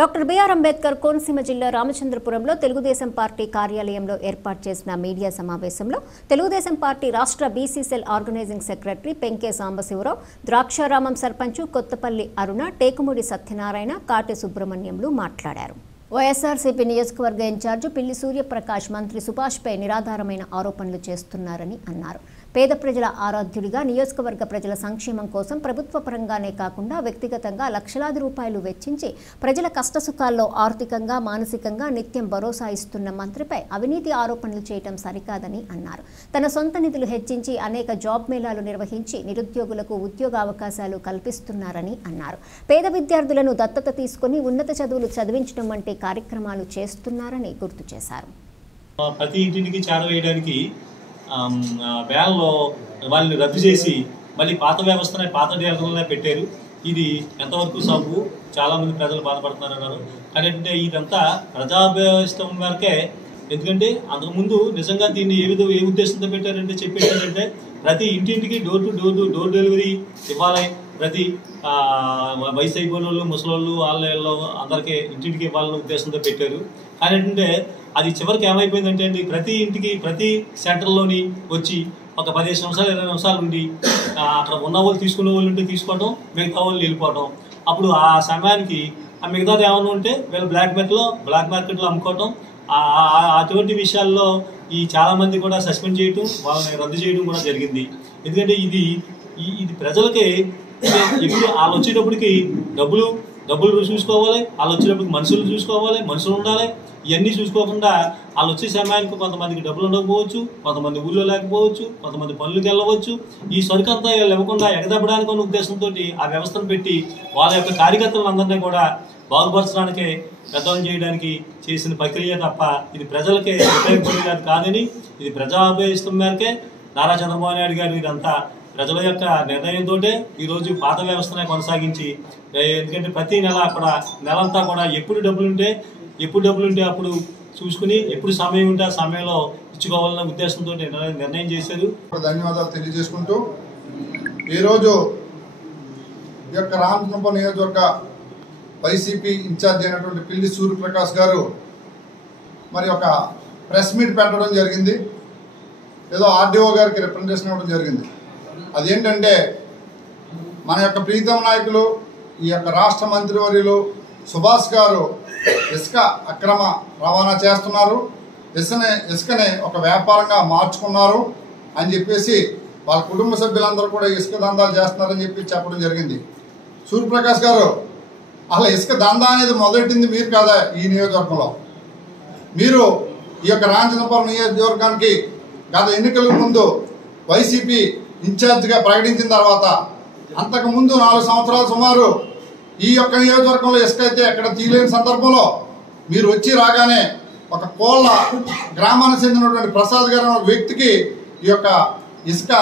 Doctor BR Ambedkar Konaseema జిల్లా రామచంద్రపురంలో Telugu Desam party కార్యాలయంలో ఏర్పాటు చేసిన మీడియా సమావేశంలో తెలుగుదేశం పార్టీ రాష్ట్ర BC cell organizing secretary Penke Sambasivarao, Draksharamam sarpanch Kothapalli Aruna, Tekumudi Satyanarayana, Kate సుబ్రహ్మణ్యంలు మాట్లాడారు. వైఎస్ఆర్సీపీ నియోజకవర్గ ఇన్ఛార్జి పిల్లి సూర్యప్రకాష్ మంత్రి సుభాష్పై నిరాధారమైన ఆరోపణలు చేస్తున్నారని అన్నారు. పేద ప్రజల ఆరాధ్యుడిగా నియోజకవర్గ ప్రజల సంక్షేమం కోసం ప్రభుత్వ పరంగానే కాకుండా వ్యక్తిగతంగా లక్షలాది రూపాయలు వెచ్చించి ప్రజల కష్టసుఖాల్లో ఆర్థికంగా, మానసికంగా నిత్యం భరోసా ఇస్తున్న మంత్రిపై అవినీతి ఆరోపణలు చేయటం సరికాదని అన్నారు. తన సొంత నిధులు హెచ్చించి అనేక జాబ్ మేళాలు నిర్వహించి నిరుద్యోగులకు ఉద్యోగ అవకాశాలు కల్పిస్తున్నారని అన్నారు. పేద విద్యార్థులను దత్తత తీసుకుని ఉన్నత చదువులు చదివించడం వంటి కార్యక్రమాలు చేస్తున్నారని గుర్తు చేశారు. ప్రతి ఇంటికి చేరవేయడానికి వ్యాన్లో వాళ్ళని రద్దు చేసి మళ్ళీ పాత వ్యవస్థనే పాత డీలర్లనే పెట్టారు. ఇది ఎంతవరకు సబ్బు, చాలామంది ప్రజలు బాధపడుతున్నారన్నారు. కానీ ఇదంతా ప్రజాభిష్టం వరకే. ఎందుకంటే అంతకుముందు నిజంగా దీన్ని ఏ ఉద్దేశంతో పెట్టారంటే చెప్పేటంటే ప్రతి ఇంటింటికి డోర్ డెలివరీ ఇవ్వాలి, ప్రతి వయసు అయిపోయిన వాళ్ళు, ముసలోళ్ళు, వాళ్ళ అందరికీ ఇంటింటికి ఇవ్వాలన్న ఉద్దేశంతో పెట్టారు. కానీ ఏంటంటే అది చివరికి ఏమైపోయిందంటే అండి, ప్రతి ఇంటికి ప్రతి సెంటర్లోని వచ్చి ఒక 15 నిమిషాలు 20 నిమిషాలు ఉండి అక్కడ ఉన్న వాళ్ళు తీసుకునే వాళ్ళు ఉంటే తీసుకోవడం, మిగతా వాళ్ళు వెళ్ళిపోవడం. అప్పుడు ఆ సమయానికి ఆ మిగతాది ఏమన్నా ఉంటే వీళ్ళు బ్లాక్ మార్కెట్లో అమ్ముకోవడం. అటువంటి విషయాల్లో ఈ చాలామంది కూడా సస్పెండ్ చేయటం, వాళ్ళని రద్దు చేయడం కూడా జరిగింది. ఎందుకంటే ఇది ప్రజలకి ఇప్పుడు వాళ్ళు వచ్చేటప్పటికి డబ్బులు చూసుకోవాలి, వాళ్ళు వచ్చేటప్పటికి మనుషులు చూసుకోవాలి, మనుషులు ఉండాలి. ఇవన్నీ చూసుకోకుండా వాళ్ళు వచ్చే సమయానికి కొంతమందికి డబ్బులు ఉండకపోవచ్చు, కొంతమంది ఊళ్ళో లేకపోవచ్చు, కొంతమంది పనులకు వెళ్ళవచ్చు. ఈ సరుకంతా ఇవ్వకుండా ఎగదబ్బడానికి అనే ఉద్దేశంతో ఆ వ్యవస్థను పెట్టి వాళ్ళ యొక్క కార్యకర్తలందరినీ కూడా బాగుపరచడానికి, పెద్దలను చేయడానికి చేసిన ప్రక్రియ తప్ప ఇది ప్రజలకే ఉపయోగపడేది కాదని, ఇది ప్రజాభిష్టం మేరకే నారా చంద్రబాబు నాయుడు గారు ఇదంతా ప్రజల యొక్క నిర్ణయంతో ఈరోజు పాత వ్యవస్థనే కొనసాగించి, ఎందుకంటే ప్రతి నెల అక్కడ నెలంతా కూడా ఎప్పుడు డబ్బులు ఉంటే అప్పుడు చూసుకుని, ఎప్పుడు సమయం ఉంటే ఆ సమయంలో ఇచ్చుకోవాలన్న ఉద్దేశంతో నిర్ణయం చేశారు. ధన్యవాదాలు తెలియజేసుకుంటూ ఈరోజు ఈ యొక్క రామచంద్రపురం నియోజకవర్గ వైసీపీ ఇన్ఛార్జ్ అయినటువంటి పిల్లి సూర్యప్రకాష్ గారు మరి ఒక ప్రెస్ మీట్ పెట్టడం జరిగింది. ఏదో ఆర్డీఓ గారికి రిప్రజెంటేషన్ ఇవ్వడం జరిగింది. అదేంటంటే మన యొక్క ప్రీతం నాయకులు, ఈ యొక్క రాష్ట్ర మంత్రివర్యులు సుభాష్ గారు ఇసుక అక్రమ రవాణా చేస్తున్నారు, ఇసుకనే ఒక వ్యాపారంగా మార్చుకున్నారు అని చెప్పేసి వాళ్ళ కుటుంబ సభ్యులందరూ కూడా ఇసుక దందాలు చేస్తున్నారని చెప్పడం జరిగింది. సూర్యప్రకాష్ గారు, అసలు ఇసుక దందా అనేది మొదలెట్టింది మీరు కాదా? ఈ నియోజకవర్గంలో మీరు ఈ యొక్క రామచంద్రపురం నియోజకవర్గానికి గత ఎన్నికల ముందు వైసీపీ ఇన్ఛార్జిగా ప్రకటించిన తర్వాత అంతకుముందు 4 సంవత్సరాలు సుమారు ఈ యొక్క నియోజకవర్గంలో ఇసుక అయితే ఎక్కడ తీయలేని సందర్భంలో మీరు వచ్చి రాగానే ఒక కోళ్ళ గ్రామానికి చెందినటువంటి ప్రసాద్ గారు అనే వ్యక్తికి ఈ యొక్క ఇసుక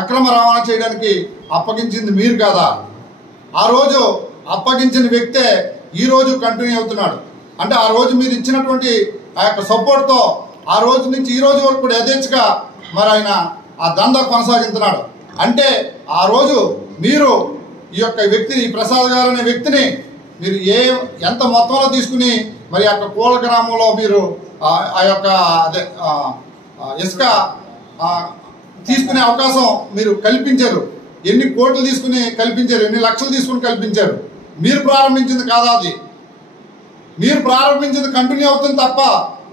అక్రమ రవాణా చేయడానికి అప్పగించింది మీరు కాదా? ఆ రోజు అప్పగించిన వ్యక్తే ఈ రోజు కంటిన్యూ అవుతున్నాడు. అంటే ఆ రోజు మీరు ఇచ్చినటువంటి ఆ యొక్క సపోర్ట్తో ఆ రోజు నుంచి ఈ రోజు వరకు కూడా యథేచ్ఛగా మరి ఆయన ఆ దందా కొనసాగిస్తున్నాడు. అంటే ఆ రోజు మీరు ఈ యొక్క వ్యక్తిని, ప్రసాద్ గారు అనే వ్యక్తిని మీరు ఎంత మొత్తంలో తీసుకుని మరి యొక్క కోళ్ళ గ్రామంలో మీరు ఆ యొక్క ఇసుక తీసుకునే అవకాశం మీరు కల్పించారు. ఎన్ని కోట్లు తీసుకుని కల్పించారు, ఎన్ని లక్షలు తీసుకుని కల్పించారు. మీరు ప్రారంభించింది కాదా? అది మీరు ప్రారంభించింది కంటిన్యూ అవుతుంది తప్ప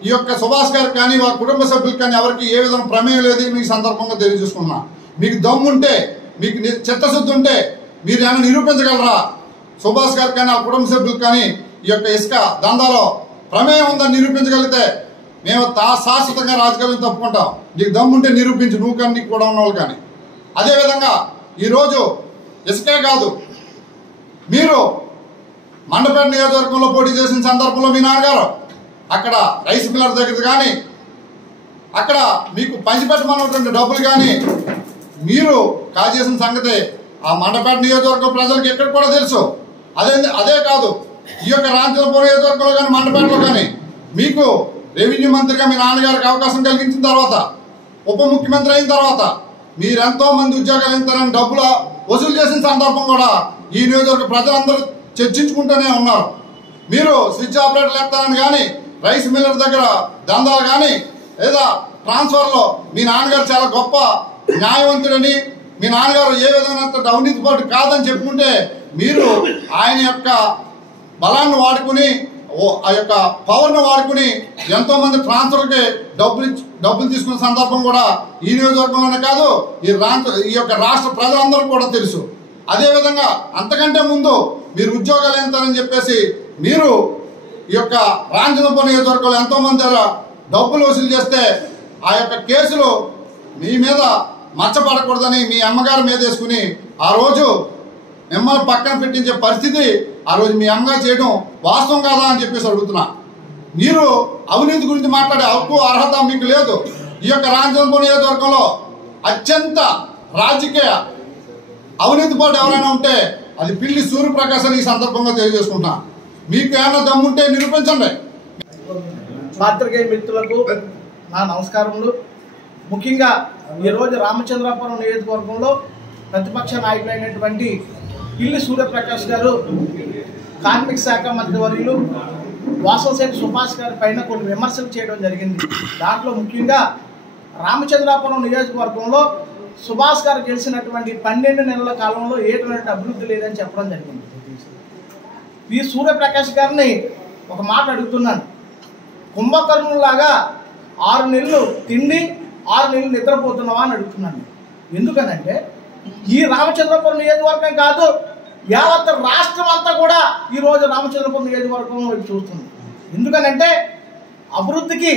ఈ యొక్క సుభాష్ గారికి కానీ వారి కుటుంబ సభ్యులకు కానీ ఎవరికి ఏ విధంగా ప్రమేయం లేదు. మీకు సందర్భంగా తెలియజేసుకున్నా, మీకు దమ్ముంటే, మీకు చిత్తశుద్ధి ఉంటే మీరు ఏమైనా నిరూపించగలరా? సుభాష్ గారికి కానీ ఆ కుటుంబ సభ్యులకు కానీ ఈ యొక్క ఇసుక దందాలో ప్రమేయం ఉందని నిరూపించగలిగితే మేము శాశ్వతంగా రాజకీయాలను తప్పుకుంటాం. నీకు దమ్ముంటే నిరూపించు, నువ్వు కానీ నీకు కూడా ఉన్న వాళ్ళు కానీ. అదేవిధంగా ఈరోజు ఇసుకే కాదు, మీరు మండపేట నియోజకవర్గంలో పోటీ చేసిన సందర్భంలో మీ నాన్నగారు అక్కడ రైస్ మిల్లర్ దగ్గర కానీ అక్కడ మీకు పంచిపెట్టమన్నటువంటి డబ్బులు కానీ మీరు కాజేసిన సంగతి ఆ మండపేట నియోజకవర్గం ప్రజలకు ఎక్కడ కూడా తెలుసు. అదే కాదు, ఈ యొక్క రామచంద్రపురం నియోజకవర్గంలో కానీ మండపేటలో కానీ మీకు రెవెన్యూ మంత్రిగా మీ నాన్నగారికి అవకాశం కలిగించిన తర్వాత, ఉప ముఖ్యమంత్రి అయిన తర్వాత మీరెంతో మంది ఉద్యోగాలు ఇస్తారని డబ్బులు వసూలు చేసిన సందర్భం కూడా ఈ నియోజకవర్గ ప్రజలందరూ చర్చించుకుంటూనే ఉన్నారు. మీరు స్విచ్ ఆపరేటర్లు ఎత్తారని కానీ రైస్ మిల్లర్ దగ్గర దందాలు కానీ లేదా ట్రాన్స్ఫర్లో మీ నాన్నగారు చాలా గొప్ప న్యాయవంతుడని మీ నాన్నగారు ఏ విధమైన అవినీతి పాటు కాదని చెప్పుకుంటే మీరు ఆయన యొక్క బలాన్ని వాడుకుని ఆ యొక్క పవర్ను వాడుకుని ఎంతో మంది ట్రాన్స్ఫర్కి డబ్బులు తీసుకున్న సందర్భం కూడా ఈ నియోజకవర్గంలోనే కాదు ఈ యొక్క రాష్ట్ర ప్రజలందరికీ కూడా తెలుసు. అదేవిధంగా అంతకంటే ముందు మీరు ఉద్యోగాలు ఎంతని చెప్పేసి మీరు ఈ యొక్క రాంజనపురం నియోజకవర్గంలో ఎంతో మంది డబ్బులు వసూలు చేస్తే ఆ యొక్క కేసులు మీ మీద మచ్చపడకూడదని మీ అమ్మగారి మీద వేసుకుని ఆ రోజు మిమ్మల్ని పక్కన పెట్టించే పరిస్థితి ఆ రోజు మీ అమ్మగారు చేయడం వాస్తవం కాదా అని చెప్పేసి అడుగుతున్నా. మీరు అవినీతి గురించి మాట్లాడే హక్కు అర్హత మీకు లేదు. ఈ యొక్క రాంజనపురం నియోజకవర్గంలో అత్యంత రాజకీయ అవినీతి పాటు ఎవరైనా ఉంటే అది పిల్లి సూర్యప్రకాశ్ అని ఈ సందర్భంగా తెలియజేసుకుంటున్నా. మీకు ఏమైనా దమ్ముంటే నిరూపించండి. పాత్రికేయ మిత్రులకు నా నమస్కారములు. ముఖ్యంగా ఈరోజు రామచంద్రాపురం నియోజకవర్గంలో ప్రతిపక్ష నాయకులైనటువంటి పిల్లి సూర్యప్రకాష్ గారు కార్మిక శాఖ మంత్రివర్యులు వాసంశెట్టి సుభాష్ గారి పైన కొన్ని విమర్శలు చేయడం జరిగింది. దాంట్లో ముఖ్యంగా రామచంద్రాపురం నియోజకవర్గంలో సుభాష్ గారు గెలిచినటువంటి 12 నెలల కాలంలో ఏటువంటి అభివృద్ధి లేదని చెప్పడం జరిగింది. ఈ సూర్యప్రకాష్ గారిని ఒక మాట అడుగుతున్నాను. కుంభకర్ణులాగా 6 నెలలు తిండి 6 నెలలు నిద్రపోతున్నావా అని అడుగుతున్నాను. ఎందుకనంటే ఈ రామచంద్రపురం నియోజకవర్గం కాదు, యావత్ రాష్ట్రం అంతా కూడా ఈరోజు రామచంద్రపురం నియోజకవర్గం చూస్తుంది. ఎందుకనంటే అభివృద్ధికి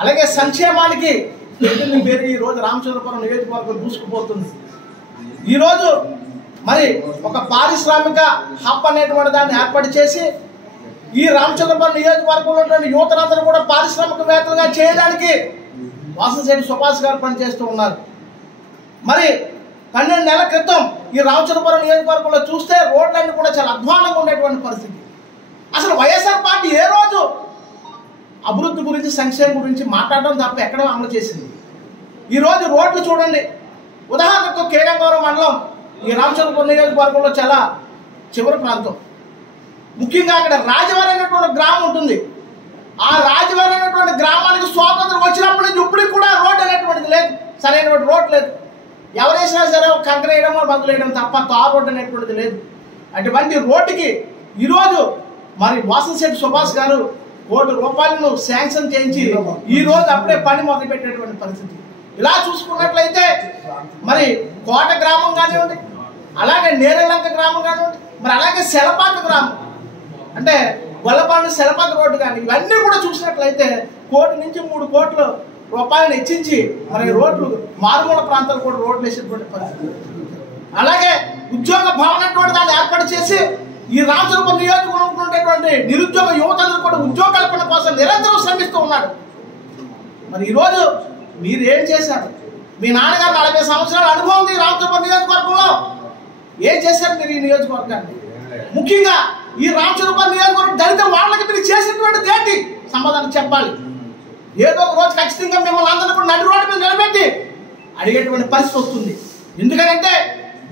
అలాగే సంక్షేమానికి పెట్టిన పేరు ఈరోజు రామచంద్రపురం నియోజకవర్గం దూసుకుపోతుంది. ఈరోజు మరి ఒక పారిశ్రామిక హబ్ అనేటువంటి దాన్ని ఏర్పాటు చేసి ఈ రామచంద్రపురం నియోజకవర్గంలో యువతరందరూ కూడా పారిశ్రామికవేత్తలుగా చేయడానికి వాసంశెట్టి సుభాష్ గారు పనిచేస్తూ ఉన్నారు. మరి 12 నెలల క్రితం ఈ రామచంద్రపురం నియోజకవర్గంలో చూస్తే రోడ్లన్నీ కూడా చాలా అధ్వానంగా ఉండేటువంటి పరిస్థితి. అసలు వైఎస్ఆర్ పార్టీ ఏ రోజు అభివృద్ధి గురించి సంక్షేమం గురించి మాట్లాడడం తప్ప ఎక్కడో అమలు చేసింది? ఈరోజు రోడ్లు చూడండి. ఉదాహరణకు కేగంగవరం మండలం ఈ రామచంద్రపురం నియోజకవర్గంలో చాలా చివరి ప్రాంతం. ముఖ్యంగా అక్కడ రాజవారి అనేటువంటి గ్రామం ఉంటుంది. ఆ రాజవారి అనేటువంటి గ్రామానికి స్వాతంత్రం వచ్చినప్పటి నుంచి ఇప్పటికి కూడా రోడ్డు అనేటువంటిది లేదు, సరైనటువంటి రోడ్ లేదు. ఎవరేసినా సరే కంకర వేయడం మందులు వేయడం తప్ప తార్ రోడ్డు అనేటువంటిది లేదు. అటువంటి రోడ్డుకి ఈరోజు మరి వాసంశెట్టి సుభాష్ గారు ₹1 కోటి శాంక్షన్ చేయించి ఈ రోజు అప్పుడే పని మొదలుపెట్టేటువంటి పరిస్థితి. ఇలా చూసుకున్నట్లయితే మరి కోట గ్రామం కానివ్వండి, అలాగే నేరెలంక గ్రామం కానివ్వండి, మరి అలాగే సెలపాక గ్రామం అంటే గొల్లపాడు సెలపాక రోడ్డు కానీ ఇవన్నీ కూడా చూసినట్లయితే ₹1 కోటి నుంచి ₹3 కోట్ల హెచ్చించి మరి రోడ్లు మారుమూల ప్రాంతాలు కూడా రోడ్లు వేసేటువంటి పరిస్థితి. అలాగే ఉద్యోగ భవన్ అనేటువంటి దాన్ని ఏర్పాటు చేసి ఈ రామచంద్రపురం నియోజకవర్గంలో ఉండేటువంటి నిరుద్యోగ యువతలు కూడా ఉద్యోగ కల్పన కోసం నిరంతరం శ్రమిస్తూ ఉన్నాడు. మరి ఈరోజు మీరు ఏం చేశారు? మీ నాన్నగారు 40 సంవత్సరాల అనుభవం ఉంది రామచంద్రపురం నియోజకవర్గంలో. ఏం చేశారు మీరు ఈ నియోజకవర్గాన్ని? ముఖ్యంగా ఈ రామచంద్రపురం నియోజకవర్గం దళిత వాళ్ళకి మీరు చేసినటువంటిది ఏంటి? సమాధానం చెప్పాలి. ఏదో ఒక రోజు ఖచ్చితంగా మిమ్మల్ని అందరూ కూడా నడి రోడ్డు మీద నిలబెట్టి అడిగేటువంటి పరిస్థితి వస్తుంది. ఎందుకంటే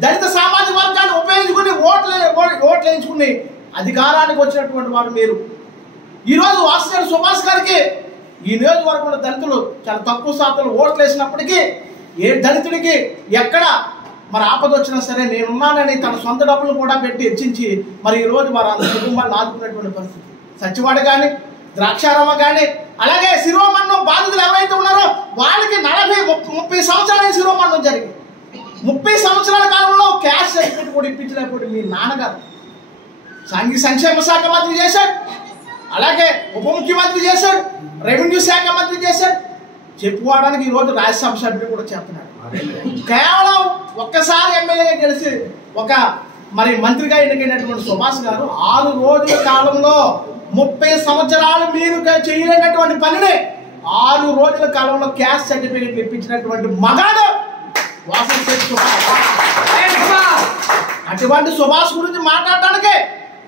దళిత సామాజిక వర్గాన్ని ఉపయోగించుకుని ఓట్లు వేయించుకుని అధికారానికి వచ్చినటువంటి వారు మీరు. ఈరోజు వాసంశెట్టి సుభాష్ గారికి ఈ నియోజకవర్గంలో దళితులు చాలా తక్కువ శాతంలో ఓట్లు వేసినప్పటికీ ఏ దళితుడికి ఎక్కడ మరి ఆపద వచ్చినా సరే నేనున్నానని తన సొంత డబ్బులు కూడా పెట్టి హెచ్చించి మరి ఈరోజు వారు అందరి కుటుంబాలను ఆదుకునేటువంటి పరిస్థితి. సచివాడ కానీ ద్రాక్షారామ కానీ అలాగే శిరోమరణం బాధితులు ఎవరైతే ఉన్నారో వాళ్ళకి 40-30 సంవత్సరాల శిరోమరణం జరిగింది. 30 సంవత్సరాల కాలంలో క్యాష్ సర్టిఫికేట్ కూడా ఇప్పించలేకపోతే మీ నాన్నగారు సాంఘిక సంక్షేమ శాఖ మంత్రి చేశాడు, అలాగే ఉప ముఖ్యమంత్రి చేశాడు, రెవెన్యూ శాఖ మంత్రి చేశాడు. చెప్పుకోవడానికి ఈరోజు రాజ్యసభ సభ్యుడు కూడా చెప్తున్నాడు. కేవలం ఒక్కసారి ఎమ్మెల్యేగా గెలిచి ఒక మరి మంత్రిగా ఎన్నికైనటువంటి సుభాష్ గారు 6 రోజుల కాలంలో 30 సంవత్సరాలు మీరు చేయలేనటువంటి పనిని 6 రోజుల కాలంలో క్యాష్ సర్టిఫికేట్ ఇప్పించినటువంటి మగాడు వాసంశెట్టి సుభాష్. అటువంటి సుభాష్ గురించి మాట్లాడటానికే